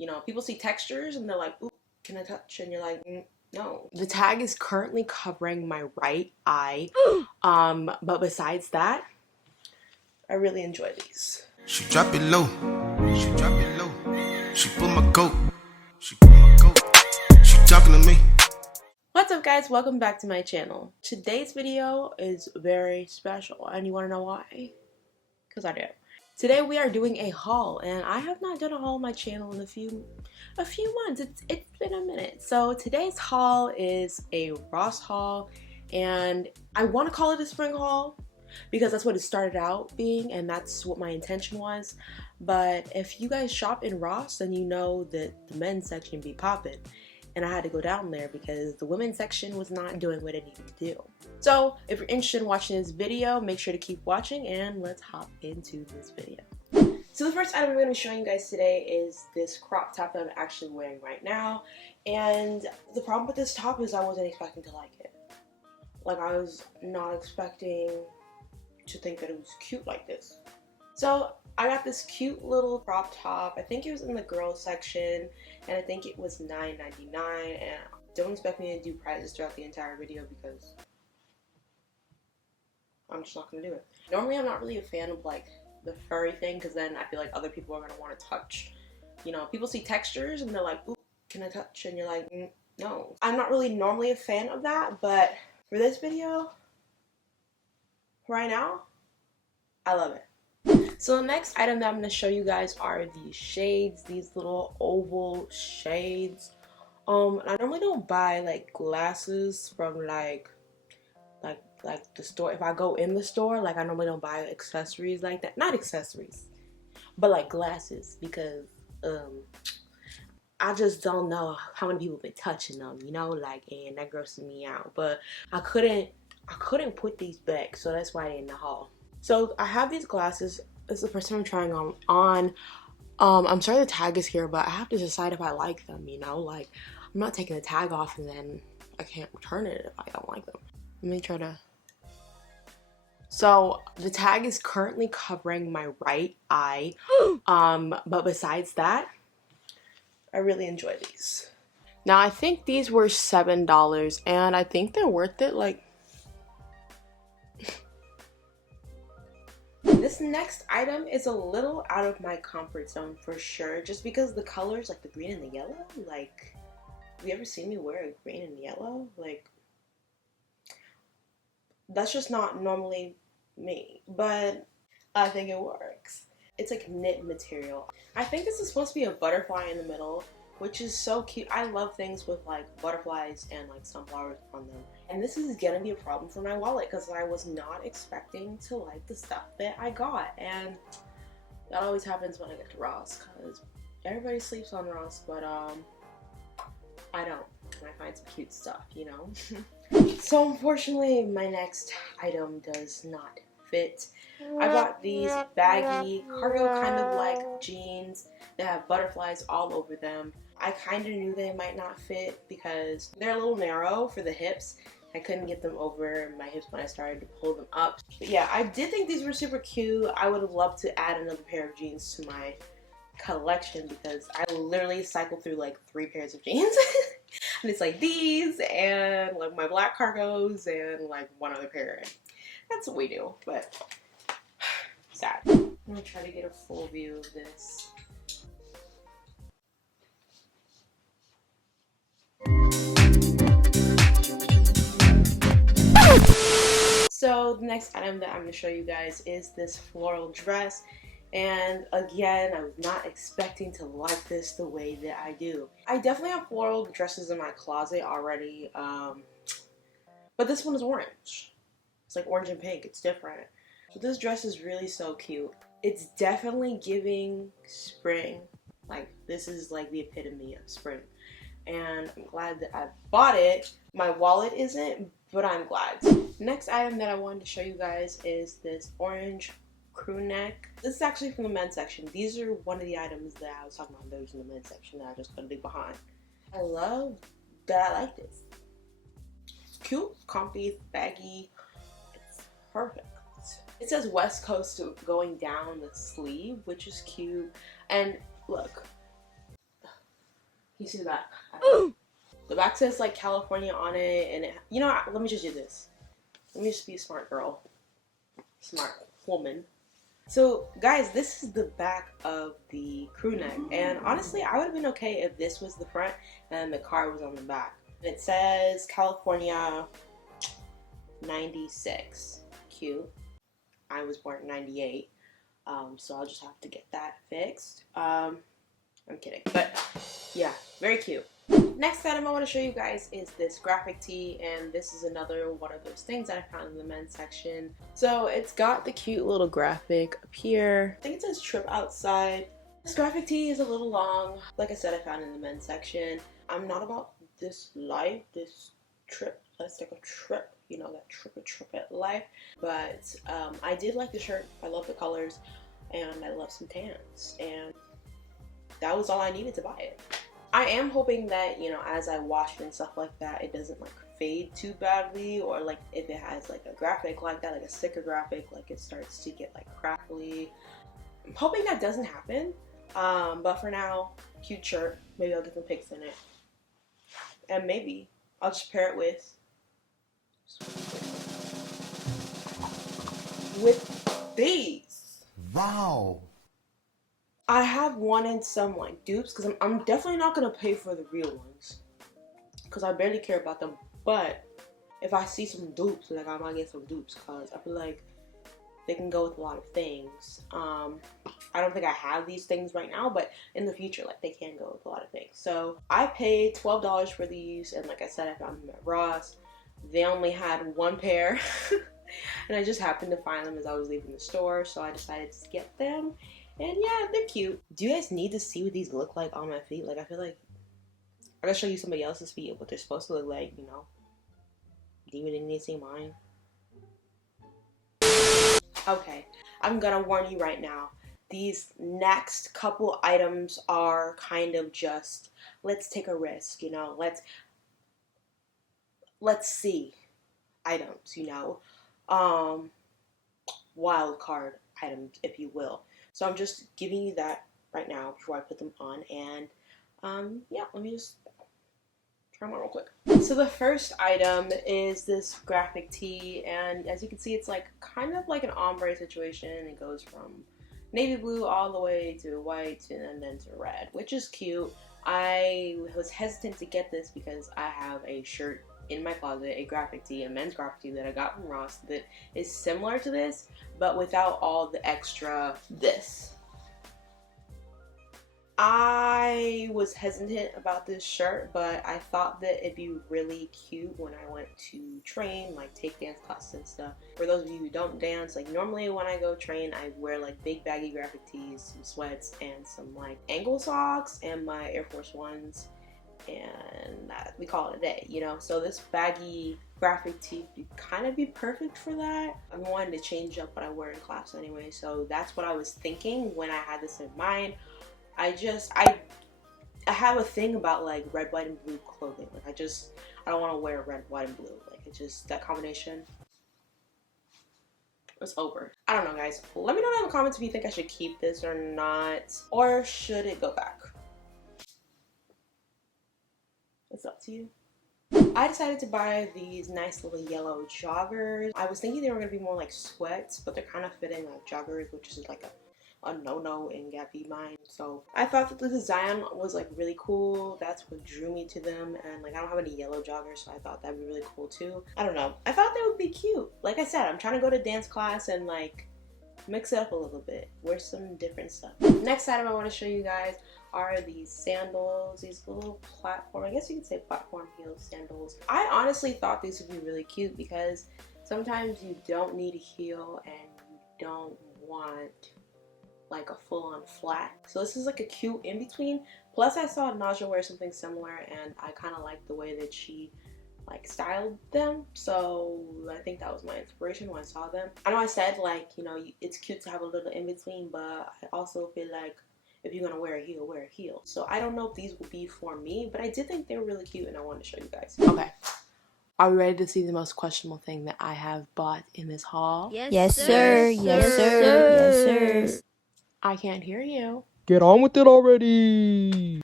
You know, people see textures and they're like, ooh, can I touch? And you're like, no. The tag is currently covering my right eye. But besides that, I really enjoy these. She drop it low. She drop it low. She put my coat. She put my coat. She talking to me. What's up, guys? Welcome back to my channel. Today's video is very special, and you want to know why? Because I do. Today we are doing a haul, and I have not done a haul on my channel in a few months. It's been a minute. So today's haul is a Ross haul, and I want to call it a spring haul because that's what it started out being, and that's what my intention was. But if you guys shop in Ross, then you know that the men's section be popping. And I had to go down there because the women's section was not doing what it needed to do. So if you're interested in watching this video, make sure to keep watching and let's hop into this video. So the first item I'm going to be showing you guys today is this crop top that I'm actually wearing right now. And the problem with this top is I wasn't expecting to like it. Like, I was not expecting to think that it was cute like this. So I got this cute little crop top. I think it was in the girls section, and I think it was $9.99. And don't expect me to do prices throughout the entire video because I'm just not gonna do it. Normally I'm not really a fan of like the furry thing because then I feel like other people are gonna want to touch. You know, people see textures and they're like, ooh, can I touch? And you're like, no. I'm not really normally a fan of that, but for this video, right now, I love it. So the next item that I'm going to show you guys are these shades, these little oval shades. I normally don't buy like glasses from like the store. If I go in the store, like I normally don't buy accessories like that. Not accessories, but like glasses because I just don't know how many people have been touching them, you know, like, and that grosses me out. But I couldn't put these back, so that's why they're in the haul. So I have these glasses. This is the first time I'm trying them on. I'm sorry the tag is here, but I have to decide if I like them, you know? Like, I'm not taking the tag off and then I can't return it if I don't like them. Let me try to... So, the tag is currently covering my right eye. But besides that, I really enjoy these. Now, I think these were $7, and I think they're worth it, like... This next item is a little out of my comfort zone for sure, just because the colors, like the green and the yellow, like, have you ever seen me wear a green and yellow? Like, that's just not normally me, but I think it works. It's like knit material. I think this is supposed to be a butterfly in the middle, which is so cute. I love things with like butterflies and like sunflowers on them. And this is gonna be a problem for my wallet because I was not expecting to like the stuff that I got. And that always happens when I get to Ross because everybody sleeps on Ross, but I don't. And I find some cute stuff, you know? So unfortunately, my next item does not fit. I got these baggy cargo kind of like jeans that have butterflies all over them. I kind of knew they might not fit because they're a little narrow for the hips. I couldn't get them over my hips when I started to pull them up. But yeah, I did think these were super cute. I would have loved to add another pair of jeans to my collection because I literally cycled through like 3 pairs of jeans. And it's like these and like my black cargos and like one other pair. That's what we do, but sad. I'm gonna try to get a full view of this. So the next item that I'm going to show you guys is this floral dress. And again, I was not expecting to like this the way that I do. I definitely have floral dresses in my closet already, but this one is orange. It's like orange and pink. It's different. But this dress is really so cute. It's definitely giving spring. Like, this is like the epitome of spring. And I'm glad that I bought it. My wallet isn't, but I'm glad. Next item that I wanted to show you guys is this orange crew neck. This is actually from the men's section. These are one of the items that I was talking about those in the men's section that I just couldn't leave behind. I love that I like this. It's cute, comfy, it's baggy. It's perfect. It says West Coast going down the sleeve, which is cute. And look, You see the back? The back says like California on it, and you know, let me just do this. Let me just be a smart girl, smart woman. So guys, this is the back of the crew neck, and honestly I would have been okay if this was the front and the car was on the back. It says California 96. Cute. I was born in 98, so I'll just have to get that fixed. I'm kidding, but yeah, very cute. Next item I want to show you guys is this graphic tee, and this is another one of those things that I found in the men's section. So it's got the cute little graphic up here. I think it says trip outside. This graphic tee is a little long. Like I said, I found it in the men's section. I'm not about this life, this trip. Let's take a trip, you know, that trip life. But I did like the shirt. I love the colors, and I love some tans, and that was all I needed to buy it. I am hoping that, you know, as I wash it and stuff like that, it doesn't like fade too badly, or like if it has like a graphic like that, like a sticker graphic, like it starts to get like crackly. I'm hoping that doesn't happen. But for now, cute shirt. Maybe I'll get some pics in it, and maybe I'll just pair it with these. Wow. I have wanted some like dupes, because I'm definitely not gonna pay for the real ones because I barely care about them. But if I see some dupes, like I might get some dupes because I feel like they can go with a lot of things. I don't think I have these things right now, but in the future, like they can go with a lot of things. So I paid $12 for these, and like I said, I found them at Ross. They only had one pair, and I just happened to find them as I was leaving the store, so I decided to get them. And yeah, they're cute. Do you guys need to see what these look like on my feet? Like, I feel like I gotta show you somebody else's feet, what they're supposed to look like, you know? Do you really need to see mine? Okay, I'm gonna warn you right now. These next couple items are kind of just, let's take a risk, you know? Let's see items, you know? Wild card items, if you will. So I'm just giving you that right now before I put them on, and yeah, let me just try them on real quick. So the first item is this graphic tee, and as you can see, it's like kind of like an ombre situation. It goes from navy blue all the way to white and then to red, which is cute. I was hesitant to get this because I have a shirt in my closet, a graphic tee, a men's graphic tee that I got from Ross that is similar to this, but without all the extra this. I was hesitant about this shirt, but I thought that it'd be really cute when I went to train, like take dance classes and stuff. For those of you who don't dance, like normally when I go train, I wear like big baggy graphic tees, some sweats, and some like ankle socks, and my Air Force Ones, and we call it a day, you know? So this baggy graphic tee would kind of be perfect for that. I'm wanting to change up what I wear in class anyway, so that's what I was thinking when I had this in mind. I have a thing about like red, white, and blue clothing. Like I don't want to wear red, white, and blue. Like it just, that combination, it's over. I don't know, guys. Let me know in the comments if you think I should keep this or not, or should it go back? It's up to you. I decided to buy these nice little yellow joggers. I was thinking they were going to be more like sweats, but they're kind of fitting like joggers, which is like a no-no in Gabby mind. So I thought that the design was like really cool. That's what drew me to them, and like I don't have any yellow joggers, so I thought that'd be really cool too. I don't know, I thought they would be cute. Like I said, I'm trying to go to dance class and like mix it up a little bit, wear some different stuff. Next item I want to show you guys are these sandals, these little platform, I guess you could say platform heel sandals. I honestly thought these would be really cute because sometimes you don't need a heel and you don't want like a full-on flat. So this is like a cute in-between. Plus I saw Naja wear something similar, and I kind of liked the way that she like styled them. So I think that was my inspiration when I saw them. I know I said like, you know, it's cute to have a little in-between, but I also feel like if you're gonna wear a heel, wear a heel. So I don't know if these will be for me, but I did think they were really cute and I wanted to show you guys. Okay. Are we ready to see the most questionable thing that I have bought in this haul? Yes, sir. Yes, sir. Yes, sir. I can't hear you. Get on with it already.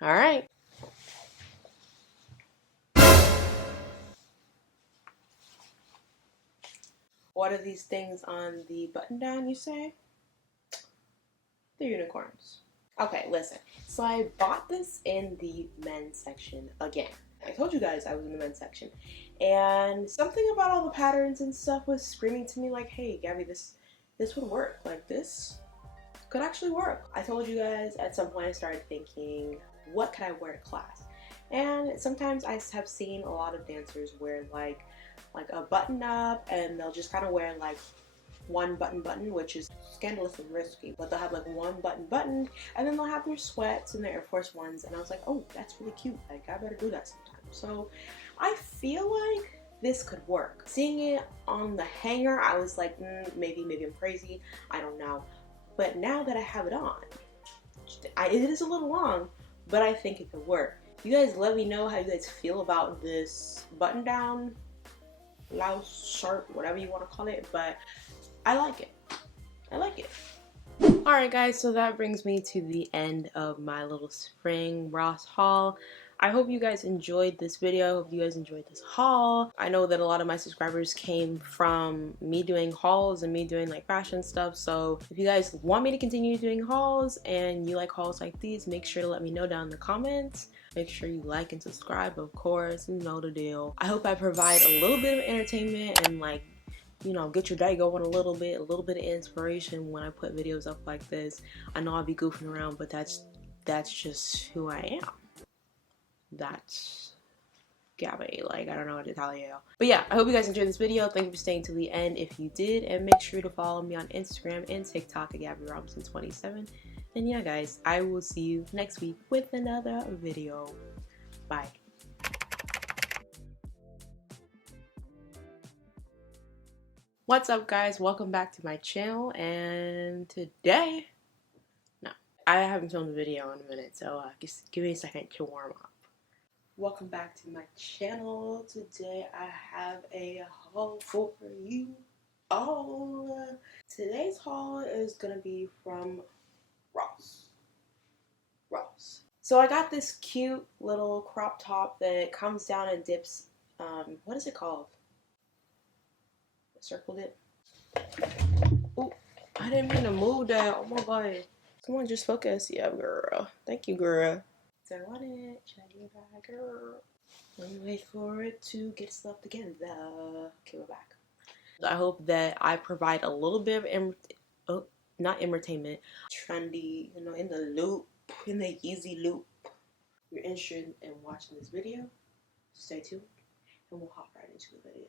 All right. What are these things on the button down, you say? They're unicorns. Okay, listen. So I bought this in the men's section again. I told you guys I was in the men's section. And something about all the patterns and stuff was screaming to me like, hey, Gabby, this would work. Like, this could actually work. I told you guys at some point I started thinking, what could I wear to class? And sometimes I have seen a lot of dancers wear like a button up, and they'll just kind of wear like one button, which is scandalous and risky, but they'll have like one button, and then they'll have their sweats and their Air Force Ones, and I was like, oh, that's really cute. Like, I better do that sometime. So I feel like this could work. Seeing it on the hanger, I was like, maybe I'm crazy. I don't know. But now that I have it on, it is a little long, but I think it could work. You guys let me know how you guys feel about this button down, blouse, shirt, whatever you want to call it, but I like it. I like it. Alright guys, so that brings me to the end of my little spring Ross haul. I hope you guys enjoyed this video. I hope you guys enjoyed this haul. I know that a lot of my subscribers came from me doing hauls and me doing like fashion stuff. So if you guys want me to continue doing hauls and you like hauls like these, make sure to let me know down in the comments. Make sure you like and subscribe, of course, you know the deal. I hope I provide a little bit of entertainment and like, you know, get your day going a little bit of inspiration when I put videos up like this. I know I'll be goofing around, but that's just who I am. That's Gabby. Like, I don't know what to tell you. But yeah, I hope you guys enjoyed this video. Thank you for staying to the end if you did, and make sure to follow me on Instagram and TikTok at GabbyRobinson27. And yeah, guys, I will see you next week with another video. Bye. What's up, guys? Welcome back to my channel, and today, no, I haven't filmed a video in a minute, so just give me a second to warm up. Welcome back to my channel. Today I have a haul for you all. Today's haul is gonna be from Ross. So I got this cute little crop top that comes down and dips, what is it called? A circle dip? Oh, I didn't mean to move that. Oh my god. Come on, just focus. Yeah, girl. Thank you, girl. So I want it. Should I do it back, girl? Let me wait for it to get stuff together. Okay, we're back. I hope that I provide a little bit of, not entertainment, trendy, you know, in the loop, in the Yeezy loop. If you're interested in watching this video, stay tuned, and we'll hop right into the video.